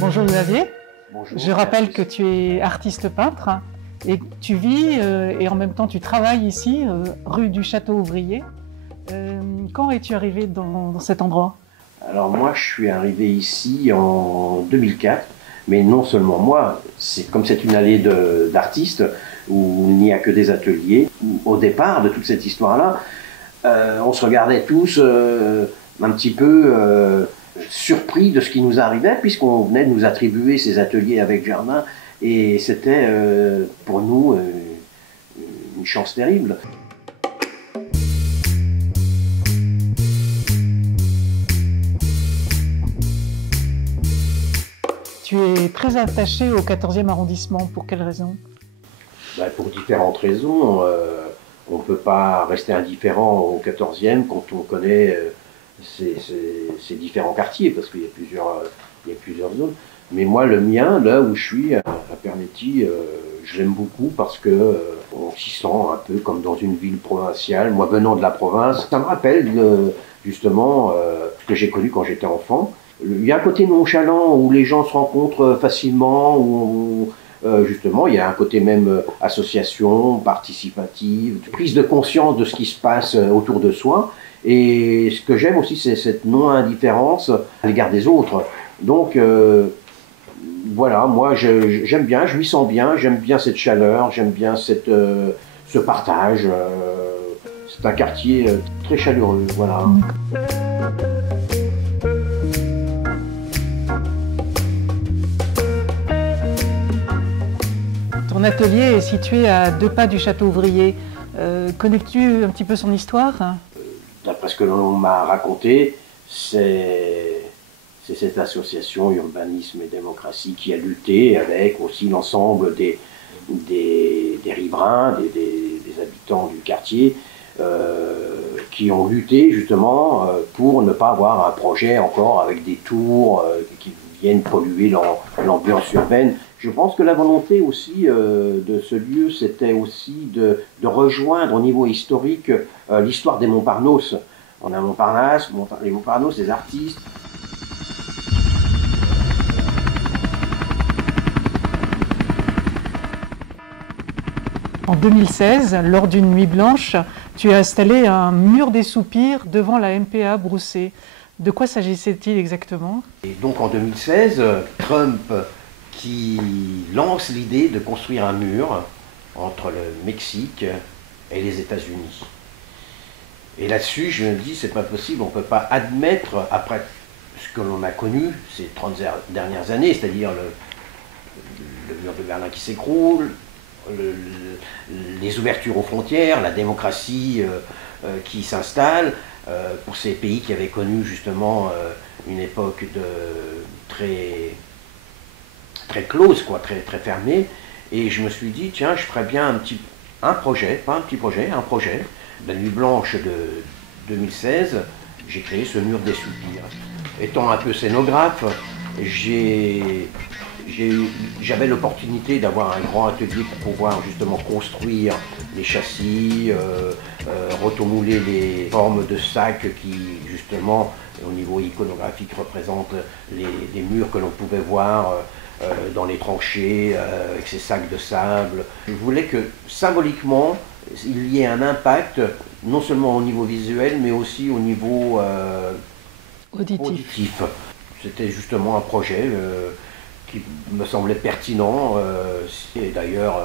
Bonjour Xavier. Bonjour. Je rappelle que tu es artiste peintre et que tu vis et en même temps tu travailles ici, rue du Château-Ouvrier. Quand es-tu arrivé dans cet endroit? Alors moi je suis arrivé ici en 2004, mais non seulement moi, comme c'est une allée d'artistes où il n'y a que des ateliers. Au départ de toute cette histoire-là, on se regardait tous un petit peu surpris de ce qui nous arrivait, puisqu'on venait de nous attribuer ces ateliers avec jardin, et c'était pour nous une chance terrible. Tu es très attaché au 14e arrondissement, pour quelle raison? Pour différentes raisons. On ne peut pas rester indifférent au 14e quand on connaît ces différents quartiers, parce qu'il y a plusieurs zones. Mais moi, le mien, là où je suis, à Pernetti, je l'aime beaucoup parce que on s'y sent un peu comme dans une ville provinciale. Moi, venant de la province, ça me rappelle justement ce que j'ai connu quand j'étais enfant. Il y a un côté nonchalant où les gens se rencontrent facilement, où justement il y a un côté même association, participative, prise de conscience de ce qui se passe autour de soi. Et ce que j'aime aussi, c'est cette non-indifférence à l'égard des autres. Donc voilà, moi j'aime bien, je m'y sens bien, j'aime bien cette chaleur, j'aime bien ce partage. C'est un quartier très chaleureux, voilà. Ton atelier est situé à 2 pas du Château-Ouvrier. Connais-tu un petit peu son histoire? D'après ce que l'on m'a raconté, c'est cette association Urbanisme et Démocratie qui a lutté avec aussi l'ensemble des riverains, des habitants du quartier, qui ont lutté justement pour ne pas avoir un projet encore avec des tours qui viennent polluer l'ambiance urbaine. Je pense que la volonté aussi de ce lieu, c'était aussi de rejoindre au niveau historique l'histoire des Montparnasse. On a Montparnasse, les Montparnasse, des artistes. En 2016, lors d'une nuit blanche, tu as installé un mur des soupirs devant la MPA Broussais. De quoi s'agissait-il exactement? Et donc en 2016, Trump qui lance l'idée de construire un mur entre le Mexique et les États-Unis. Et là-dessus, je me dis, c'est pas possible, on ne peut pas admettre, après ce que l'on a connu ces 30 dernières années, c'est-à-dire le mur de Berlin qui s'écroule, les ouvertures aux frontières, la démocratie qui s'installe, pour ces pays qui avaient connu justement une époque très close, quoi, très fermée. Et je me suis dit, tiens, je ferais bien un projet, pas un petit projet, un projet. La nuit blanche de 2016, j'ai créé ce mur des soupirs. Étant un peu scénographe, j'avais l'opportunité d'avoir un grand atelier pour pouvoir justement construire les châssis, retomouler les formes de sacs qui justement au niveau iconographique représentent les murs que l'on pouvait voir dans les tranchées avec ces sacs de sable. Je voulais que symboliquement il y ait un impact non seulement au niveau visuel mais aussi au niveau auditif. C'était justement un projet qui me semblait pertinent. Et d'ailleurs,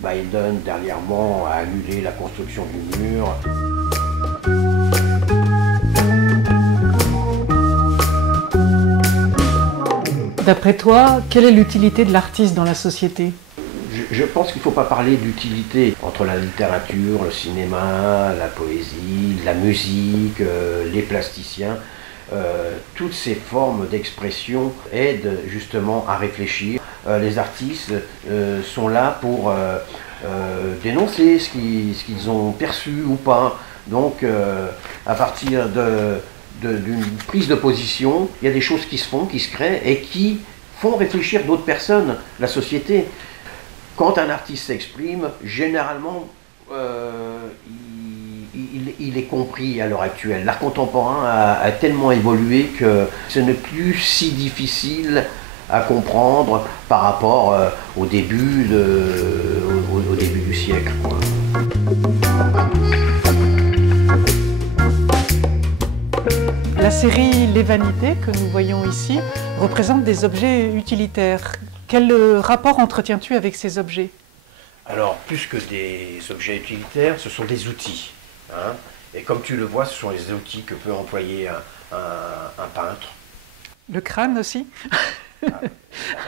Biden, dernièrement, a annulé la construction du mur. D'après toi, quelle est l'utilité de l'artiste dans la société? Je pense qu'il ne faut pas parler d'utilité entre la littérature, le cinéma, la poésie, la musique, les plasticiens. toutes ces formes d'expression aident justement à réfléchir. Les artistes sont là pour dénoncer ce qu'ils ont perçu ou pas. Donc à partir d'une prise de position, il y a des choses qui se font, qui se créent et qui font réfléchir d'autres personnes, la société. Quand un artiste s'exprime, généralement, il est compris à l'heure actuelle. L'art contemporain a tellement évolué que ce n'est plus si difficile à comprendre par rapport au début du siècle, quoi. La série Les Vanités que nous voyons ici représente des objets utilitaires. Quel rapport entretiens-tu avec ces objets? Alors, plus que des objets utilitaires, ce sont des outils. Hein. Et comme tu le vois, ce sont les outils que peut employer un peintre. Le crâne aussi? La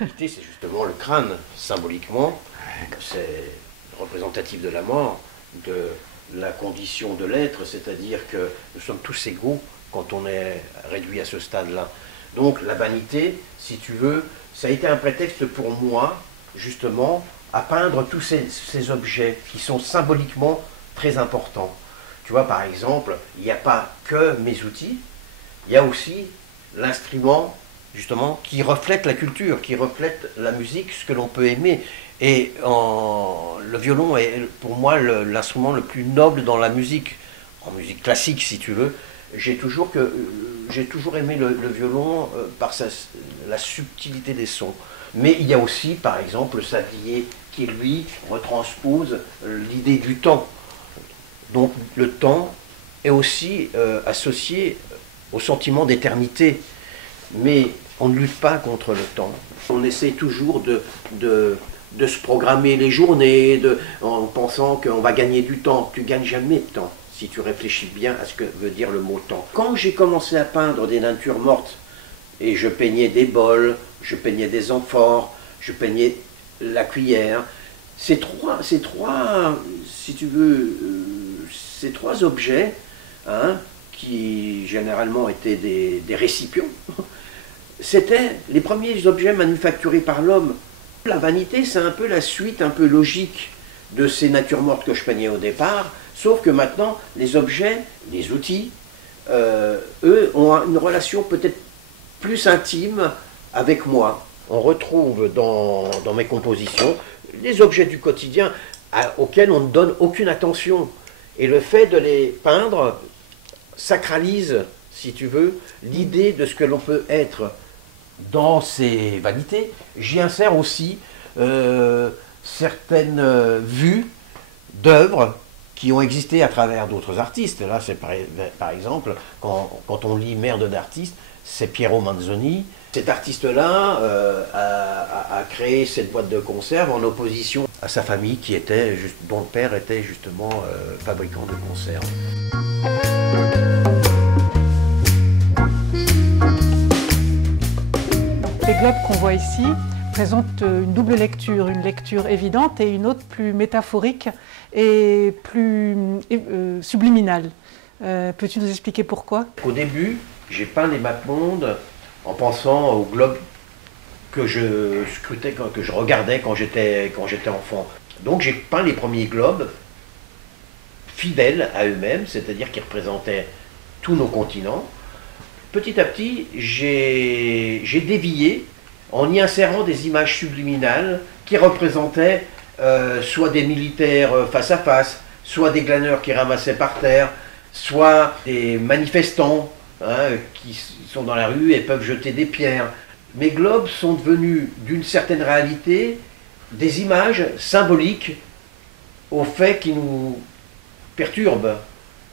vanité, c'est justement le crâne, symboliquement. C'est représentatif de la mort, de la condition de l'être, c'est-à-dire que nous sommes tous égaux quand on est réduit à ce stade-là. Donc la vanité, si tu veux, ça a été un prétexte pour moi, justement, à peindre tous ces objets qui sont symboliquement très importants. Tu vois, par exemple, il n'y a pas que mes outils, il y a aussi l'instrument, justement, qui reflète la culture, qui reflète la musique, ce que l'on peut aimer. Et le violon est pour moi l'instrument le plus noble dans la musique, en musique classique si tu veux. J'ai toujours aimé le violon par la subtilité des sons. Mais il y a aussi, par exemple, le sablier qui, lui, retranspose l'idée du temps. Donc le temps est aussi associé au sentiment d'éternité. Mais on ne lutte pas contre le temps. On essaie toujours de se programmer les journées en pensant qu'on va gagner du temps. Tu ne gagnes jamais de temps si tu réfléchis bien à ce que veut dire le mot temps. Quand j'ai commencé à peindre des natures mortes, et je peignais des bols, je peignais des amphores, je peignais la cuillère, ces trois si tu veux, ces trois objets, hein, qui généralement étaient des récipients, c'était les premiers objets manufacturés par l'homme. La vanité, c'est un peu la suite un peu logique de ces natures mortes que je peignais au départ, sauf que maintenant, les objets, les outils, eux, ont une relation peut-être plus intime avec moi. On retrouve dans mes compositions les objets du quotidien auxquels on ne donne aucune attention. Et le fait de les peindre sacralise, si tu veux, l'idée de ce que l'on peut être. Dans ces vanités, j'y insère aussi certaines vues d'œuvres qui ont existé à travers d'autres artistes. Là, c'est par exemple, quand on lit Merde d'artiste, c'est Piero Manzoni. Cet artiste-là a créé cette boîte de conserve en opposition à sa famille dont le père était justement fabricant de conserves. Les globes qu'on voit ici présentent une double lecture, une lecture évidente et une autre plus métaphorique et plus subliminale. Peux-tu nous expliquer pourquoi? Au début, j'ai peint les mappemondes en pensant aux globes que je scrutais, que je regardais quand j'étais enfant. Donc j'ai peint les premiers globes fidèles à eux-mêmes, c'est-à-dire qui représentaient tous nos continents. Petit à petit, j'ai dévié en y insérant des images subliminales qui représentaient soit des militaires face à face, soit des glaneurs qui ramassaient par terre, soit des manifestants qui sont dans la rue et peuvent jeter des pierres. Mes globes sont devenus, d'une certaine réalité, des images symboliques aux faits qui nous perturbent,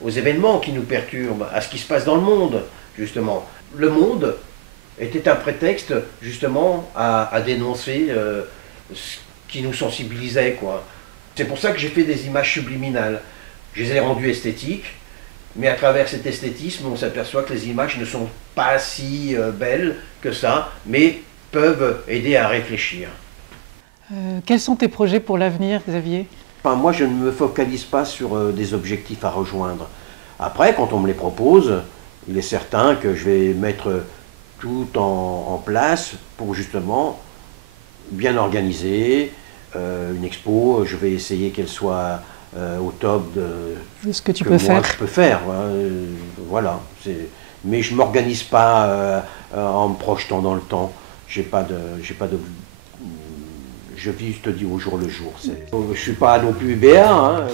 aux événements qui nous perturbent, à ce qui se passe dans le monde. Justement, le monde était un prétexte justement à dénoncer ce qui nous sensibilisait, quoi. C'est pour ça que j'ai fait des images subliminales. Je les ai rendues esthétiques, mais à travers cet esthétisme, on s'aperçoit que les images ne sont pas si belles que ça, mais peuvent aider à réfléchir. Quels sont tes projets pour l'avenir, Xavier? Enfin, moi, je ne me focalise pas sur des objectifs à rejoindre. Après, quand on me les propose, il est certain que je vais mettre tout en place pour justement bien organiser une expo. Je vais essayer qu'elle soit au top de ce que tu que peux moi faire. je peux faire. Voilà. Mais je ne m'organise pas en me projetant dans le temps. J'ai pas de, je vis, je te dis, au jour le jour. Je ne suis pas non plus UBA. Hein.